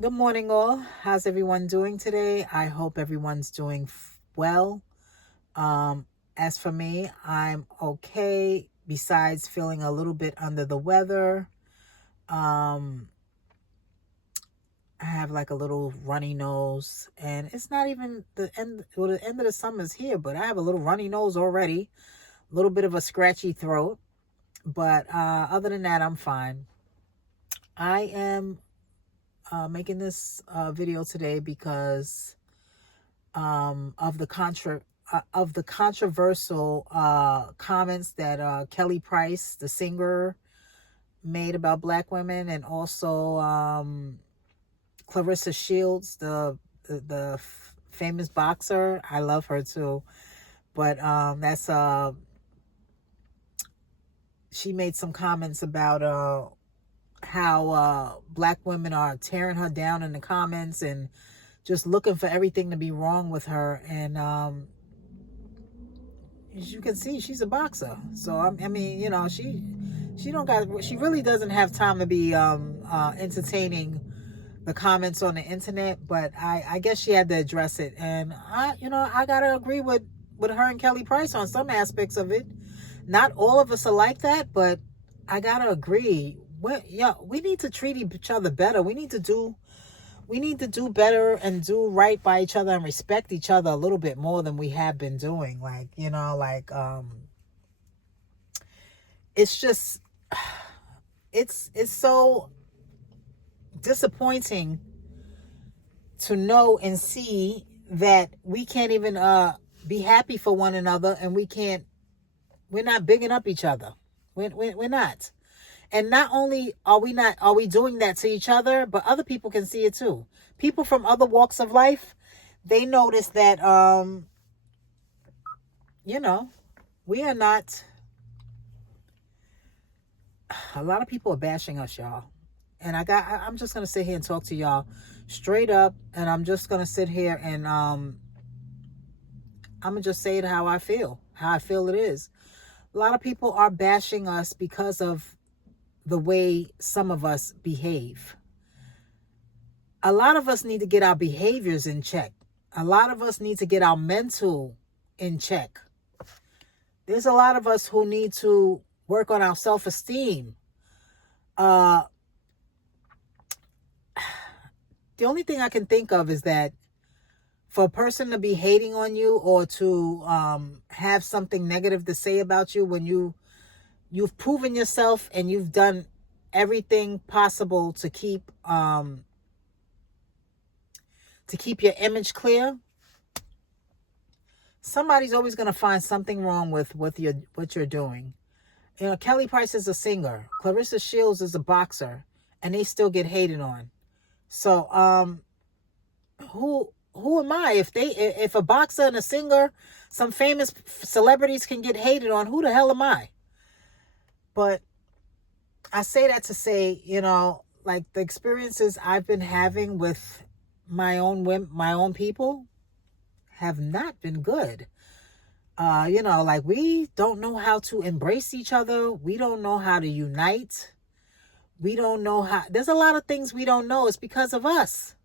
Good morning, all. How's everyone doing today? I hope everyone's doing well. Um, as for me, I'm okay. Besides feeling a little bit under the weather, um, I have like a little runny nose, and it's not even the end. Well, the end of the summer's here, but I have a little runny nose already. A little bit of a scratchy throat, but other than that, I'm fine. I am making this video today because of the controversial comments that Kelly Price, the singer, made about black women, and also Clarissa Shields, the famous boxer. I love her too, but that's she made some comments about how black women are tearing her down in the comments and just looking for everything to be wrong with her. And as you can see, she's a boxer. So I mean, she really doesn't have time to be entertaining the comments on the internet. But I guess she had to address it, and I gotta agree with her and Kelly Price on some aspects of it. Not all of us are like that, but I gotta agree. We need to treat each other better. We need to do better and do right by each other and respect each other a little bit more than we have been doing. It's just it's so disappointing to know and see that we can't even be happy for one another, and we're not bigging up each other. We're not. And not only are we doing that to each other, but other people can see it too. People from other walks of life, they notice that you know, we are not. A lot of people are bashing us, y'all. And I'm just gonna sit here and talk to y'all straight up, and I'm just gonna sit here and I'm gonna just say it how I feel it is. A lot of people are bashing us because of the way some of us behave. A lot of us need to get our behaviors in check. A lot of us need to get our mental in check. There's a lot of us who need to work on our self-esteem. The only thing I can think of is that for a person to be hating on you or to have something negative to say about you when you've proven yourself and you've done everything possible to keep your image clear, somebody's always going to find something wrong with what you're doing. Kelly Price is a singer. Clarissa Shields is a boxer, and they still get hated on. So, who am I? If a boxer and a singer, some famous celebrities can get hated on, who the hell am I? But I say that to say, like the experiences I've been having with my own people have not been good. Like we don't know how to embrace each other. We don't know how to unite. We don't know how. There's a lot of things we don't know. It's because of us.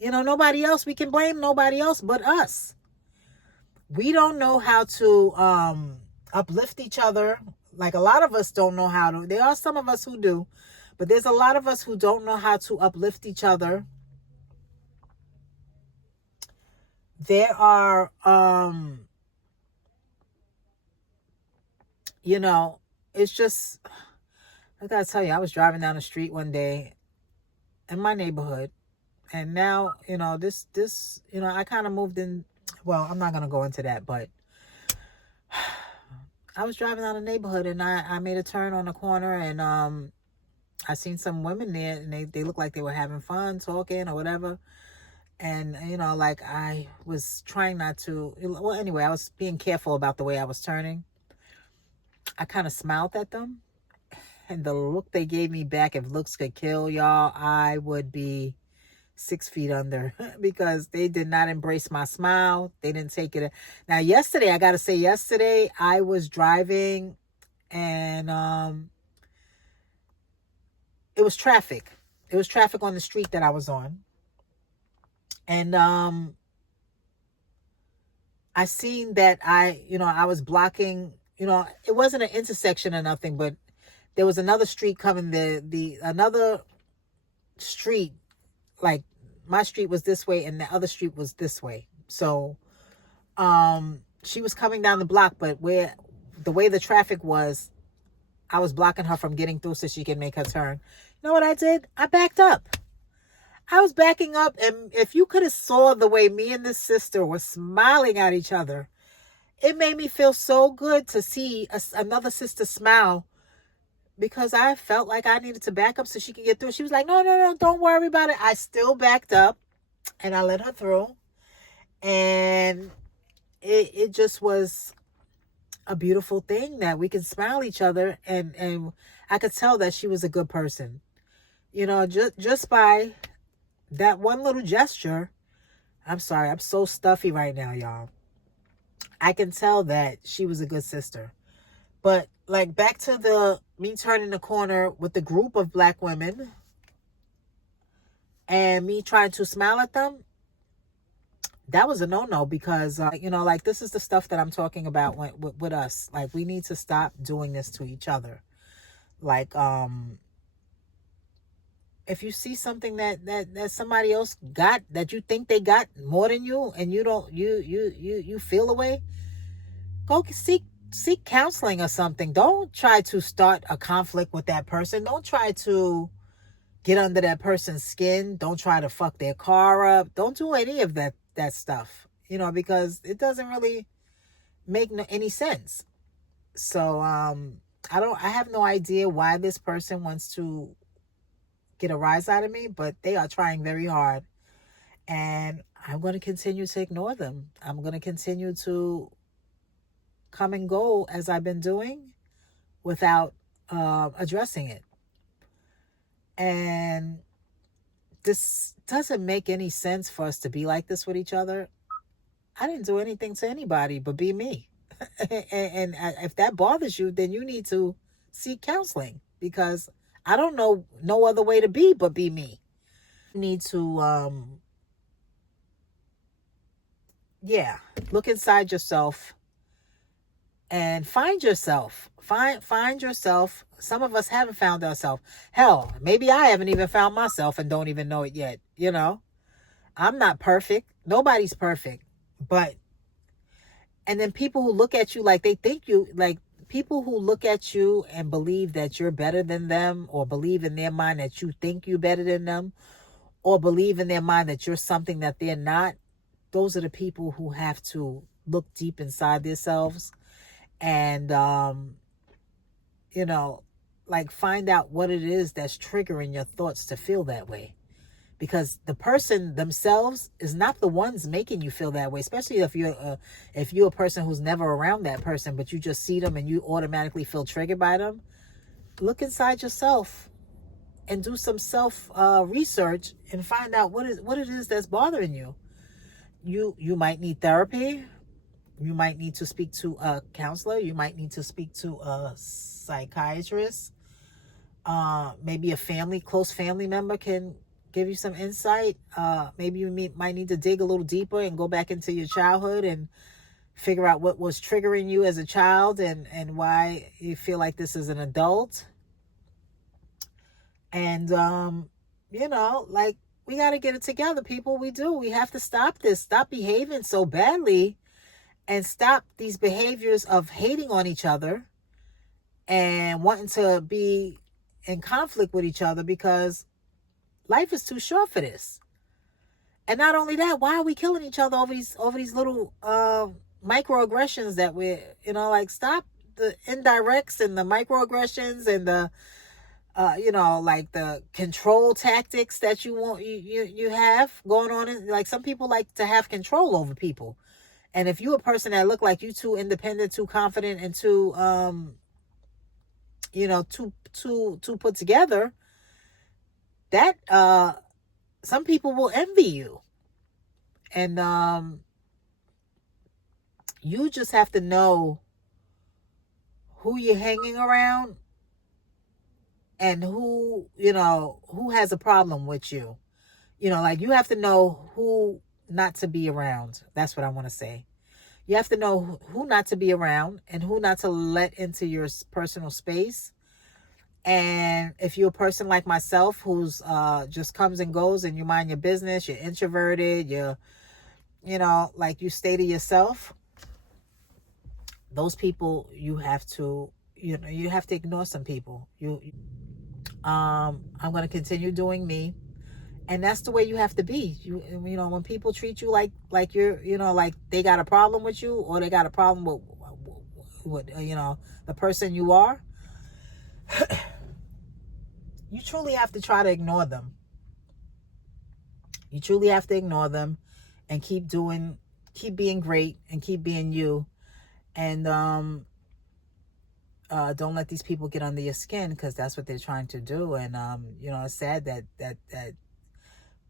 Nobody else. We can blame nobody else but us. We don't know how to uplift each other. Like a lot of us don't know how to. There are some of us who do, but there's a lot of us who don't know how to uplift each other. There are it's just, I gotta tell you, I was driving down the street one day in my neighborhood, and now, I kind of moved in. Well, I'm not gonna go into that, but I was driving down the neighborhood, and I made a turn on the corner, and I seen some women there, and they looked like they were having fun, talking or whatever. And, like I was trying not to, well, anyway, I was being careful about the way I was turning. I kind of smiled at them, and the look they gave me back, if looks could kill, y'all, I would be 6 feet under because they did not embrace my smile. They didn't take it. Now, I got to say, yesterday I was driving, and it was traffic. It was traffic on the street that I was on. And I seen that I was blocking, it wasn't an intersection or nothing, but there was another street coming, the another street, like my street was this way and the other street was this way. So she was coming down the block, but where the way the traffic was, I was blocking her from getting through so she can make her turn. You know what I did? I backed up. I was backing up, and if you could have saw the way me and this sister were smiling at each other, it made me feel so good to see another sister smile, because I felt like I needed to back up so she could get through. She was like, no, no, no, don't worry about it. I still backed up and I let her through. And it just was a beautiful thing that we can smile at each other. And I could tell that she was a good person. Just by that one little gesture. I'm sorry, I'm so stuffy right now, y'all. I can tell that she was a good sister. But like back to the me turning the corner with the group of black women and me trying to smile at them, that was a no-no, because like this is the stuff that I'm talking about with us. Like, we need to stop doing this to each other. Like, if you see something that somebody else got, that you think they got more than you, and you don't, you feel away, go seek counseling or something. Don't try to start a conflict with that person. Don't try to get under that person's skin. Don't try to fuck their car up. Don't do any of that stuff, because it doesn't really make any sense. So I have no idea why this person wants to get a rise out of me, but they are trying very hard, and I'm going to continue to ignore them. I'm going to continue to come and go as I've been doing without addressing it. And this doesn't make any sense for us to be like this with each other. I didn't do anything to anybody but be me. and if that bothers you, then you need to seek counseling, because I don't know no other way to be but be me. You need to look inside yourself and find yourself. Find yourself. Some of us haven't found ourselves. Hell, maybe I haven't even found myself and don't even know it yet. I'm not perfect. Nobody's perfect. And then people who look at you like they think you, like people who look at you and believe that you're better than them, or believe in their mind that you think you're better than them, or believe in their mind that you're something that they're not. Those are the people who have to look deep inside themselves and, like find out what it is that's triggering your thoughts to feel that way. Because the person themselves is not the ones making you feel that way, especially if you're a person who's never around that person, but you just see them and you automatically feel triggered by them. Look inside yourself and do some self research and find out what it is that's bothering you. You might need therapy. You might need to speak to a counselor. You might need to speak to a psychiatrist. Maybe a close family member can give you some insight. Maybe you might need to dig a little deeper and go back into your childhood and figure out what was triggering you as a child, and why you feel like this as an adult. And, like, we got to get it together, people. We do. We have to stop this. Stop behaving so badly, and stop these behaviors of hating on each other and wanting to be in conflict with each other, because life is too short for this. And not only that, why are we killing each other over these little microaggressions that we're, like, stop the indirects and the microaggressions and the like the control tactics that you have going on. Like, some people like to have control over people. And if you're a person that look like you too independent, too confident, and too too put together, that some people will envy you. And you just have to know who you're hanging around and who has a problem with you. Like you have to know who not to be around. That's what I want to say. You have to know who not to be around and who not to let into your personal space. And if you're a person like myself who's just comes and goes and you mind your business, you're introverted, like you stay to yourself, those people you have to ignore some people. I'm going to continue doing me. And that's the way you have to be. When people treat you like you're, like they got a problem with you, or they got a problem with the person you are, you truly have to try to ignore them. You truly have to ignore them and keep being great and keep being you. And don't let these people get under your skin, because that's what they're trying to do. And it's sad that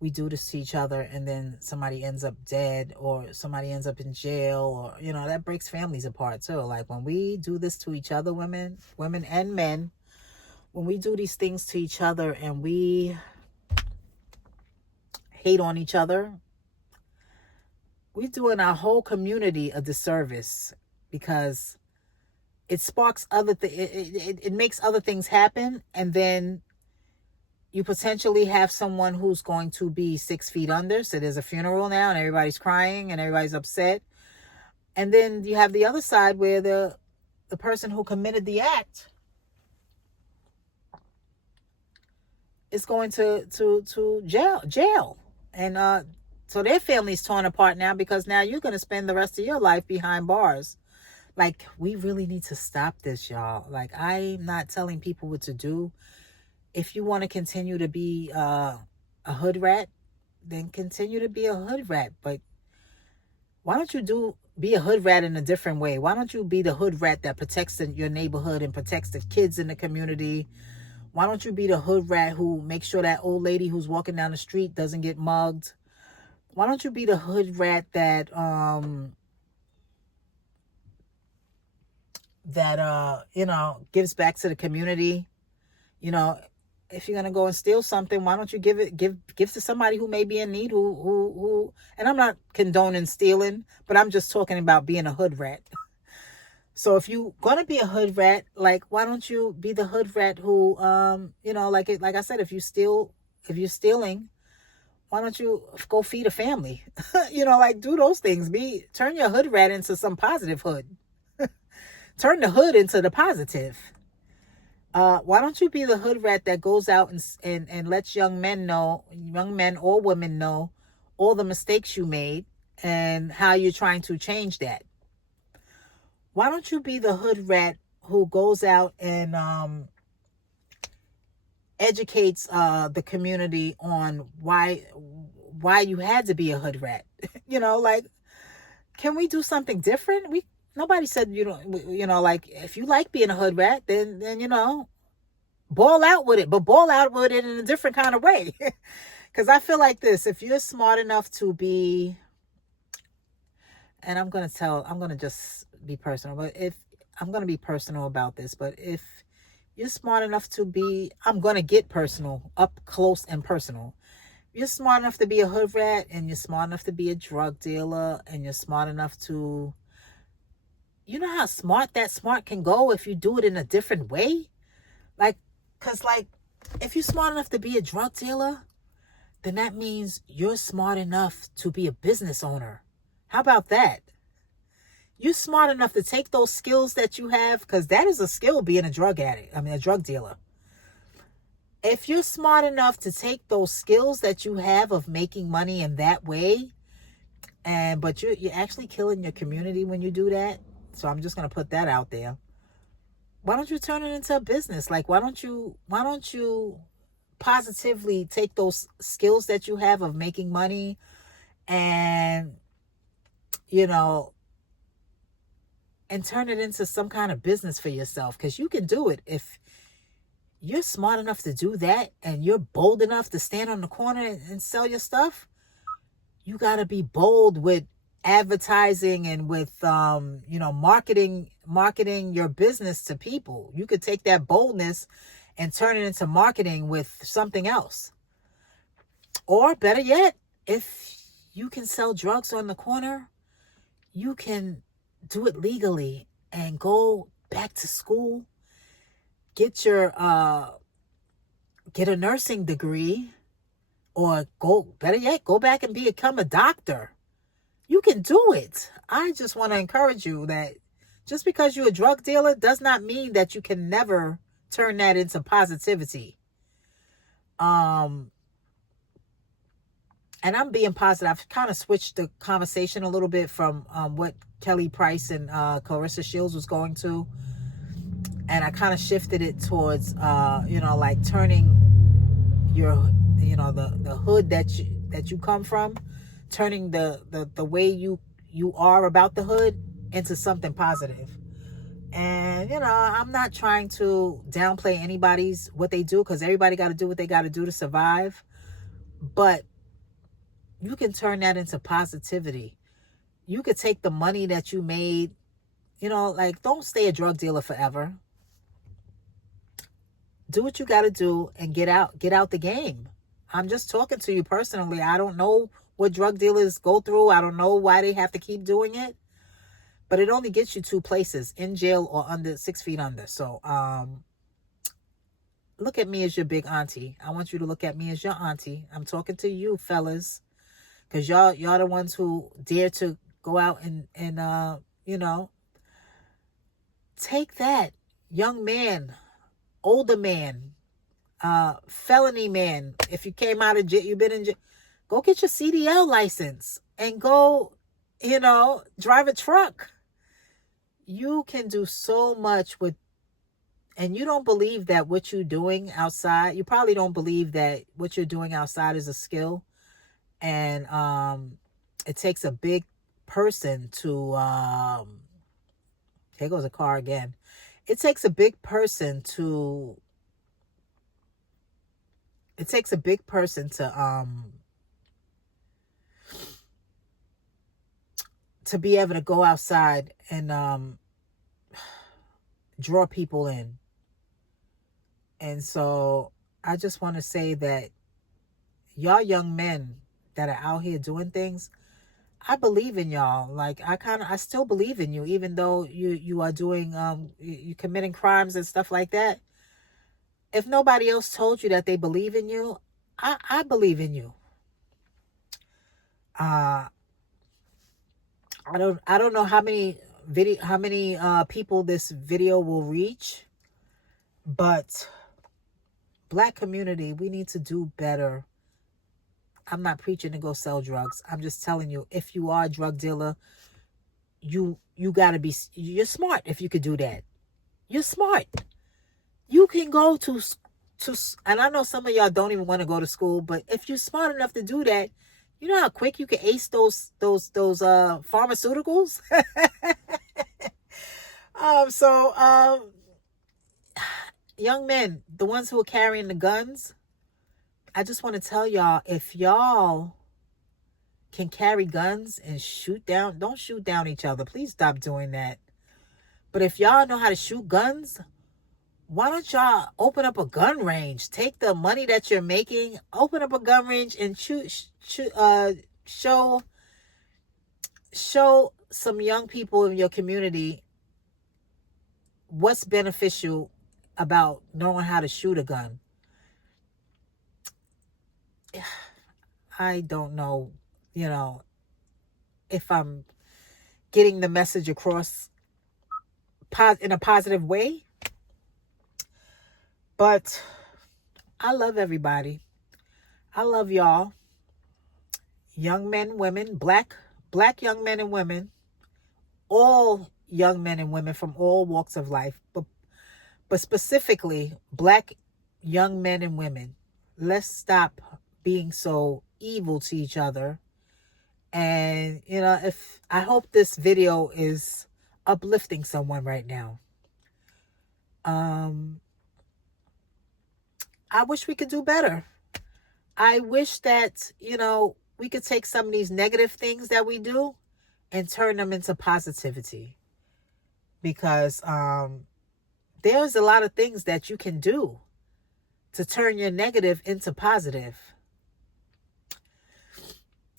we do this to each other, and then somebody ends up dead, or somebody ends up in jail, or that breaks families apart too. Like when we do this to each other, women and men, when we do these things to each other and we hate on each other, we're doing our whole community a disservice, because it sparks it makes other things happen, and then you potentially have someone who's going to be 6 feet under. So there's a funeral now and everybody's crying and everybody's upset. And then you have the other side where the person who committed the act is going to jail. And so their family's torn apart now, because now you're going to spend the rest of your life behind bars. Like, we really need to stop this, y'all. Like, I'm not telling people what to do. If you want to continue to be a hood rat, then continue to be a hood rat. But why don't you be a hood rat in a different way? Why don't you be the hood rat that protects your neighborhood and protects the kids in the community? Why don't you be the hood rat who makes sure that old lady who's walking down the street doesn't get mugged? Why don't you be the hood rat that gives back to the community? If you're gonna go and steal something, why don't you give to somebody who may be in need, who and I'm not condoning stealing, but I'm just talking about being a hood rat. So if you're gonna be a hood rat, like, why don't you be the hood rat who like I said, if you're stealing, why don't you go feed a family? Do those things. Turn your hood rat into some positive hood. Turn the hood into the positive. Why don't you be the hood rat that goes out and lets young men or women know all the mistakes you made and how you're trying to change that? Why don't you be the hood rat who goes out and educates the community on why you had to be a hood rat? Can we do something different? Nobody said, if you like being a hood rat, then ball out with it, but ball out with it in a different kind of way. Because I feel like this, if you're smart enough to be, and I'm going to just be personal, but I'm going to be personal about this, but if you're smart enough to be, I'm going to get personal, up close and personal. You're smart enough to be a hood rat, and you're smart enough to be a drug dealer, and you're smart enough to, how smart that smart can go if you do it in a different way? Because if you're smart enough to be a drug dealer, then that means you're smart enough to be a business owner. How about that? You're smart enough to take those skills that you have, because that is a skill, being a drug dealer. If you're smart enough to take those skills that you have of making money in that way, but you're actually killing your community when you do that. So I'm just going to put that out there. Why don't you turn it into a business? Like, why don't you positively take those skills that you have of making money and, and turn it into some kind of business for yourself? Because you can do it. If you're smart enough to do that, and you're bold enough to stand on the corner and sell your stuff, you got to be bold with advertising and with marketing your business to people. You could take that boldness and turn it into marketing with something else. Or better yet, if you can sell drugs on the corner, you can do it legally and go back to school, get your get a nursing degree, or better yet, go back and become a doctor. You can do it. I just want to encourage you that just because you're a drug dealer does not mean that you can never turn that into positivity. And I'm being positive. I've kind of switched the conversation a little bit from what Kelly Price and Clarissa Shields was going to. And I kind of shifted it towards, like turning your, the hood that you come from, turning the way you are about the hood into something positive. And, I'm not trying to downplay anybody's what they do, because everybody got to do what they got to do to survive. But you can turn that into positivity. You could take the money that you made, don't stay a drug dealer forever. Do what you got to do and get out the game. I'm just talking to you personally. I don't know what drug dealers go through. I don't know why they have to keep doing it, but it only gets you two places: in jail or under 6 feet under. So, look at me as your big auntie. I want you to look at me as your auntie. I'm talking to you fellas, because y'all the ones who dare to go out and take that young man, older man, felony man. If you came out of jail, you've been in jail, go get your CDL license and go, drive a truck. You can do so much with, and you don't believe that what you're doing outside, you probably don't believe that what you're doing outside is a skill. And it takes a big person to, here goes a car again. It takes a big person to be able to go outside and draw people in. And so I just want to say that y'all young men that are out here doing things, I believe in y'all. Like, I still believe in you, even though you are doing, you committing crimes and stuff like that. If nobody else told you that they believe in you, I believe in you. I don't know how many people this video will reach, but Black community, we need to do better. I'm not preaching to go sell drugs. I'm just telling you, if you are a drug dealer, you got to be, you're smart if you could do that. You're smart. You can go to, and I know some of y'all don't even want to go to school, but if you're smart enough to do that, you know how quick you can ace those pharmaceuticals? Young men, the ones who are carrying the guns, I just want to tell y'all, if y'all can carry guns and don't shoot down each other. Please stop doing that. But if y'all know how to shoot guns, why don't y'all open up a gun range? Take the money that you're making, open up a gun range and show some young people in your community what's beneficial about knowing how to shoot a gun. I don't know, if I'm getting the message across in a positive way. But I love everybody. I love y'all. Young men, women, black young men and women, all young men and women from all walks of life, but specifically Black young men and women. Let's stop being so evil to each other. And, if I hope this video is uplifting someone right now. I wish we could do better. I wish that, we could take some of these negative things that we do and turn them into positivity. Because there's a lot of things that you can do to turn your negative into positive.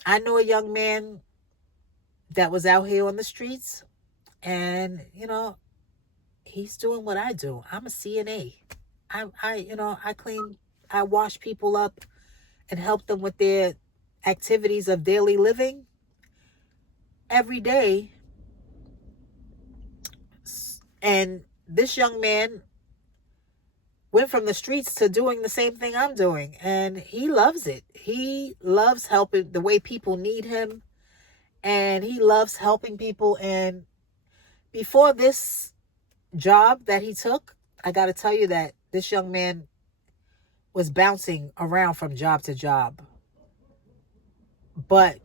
I know a young man that was out here on the streets, and he's doing what I do. I'm a CNA. I clean, I wash people up and help them with their activities of daily living every day. And this young man went from the streets to doing the same thing I'm doing, and he loves it. He loves helping the way people need him, and he loves helping people. And before this job that he took, I got to tell you that this young man was bouncing around from job to job. But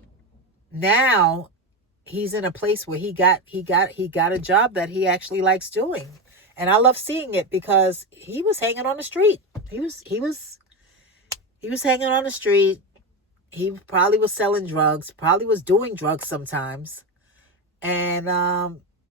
now he's in a place where he got a job that he actually likes doing. And I love seeing it because he was hanging on the street. He was hanging on the street. He probably was selling drugs, probably was doing drugs sometimes. And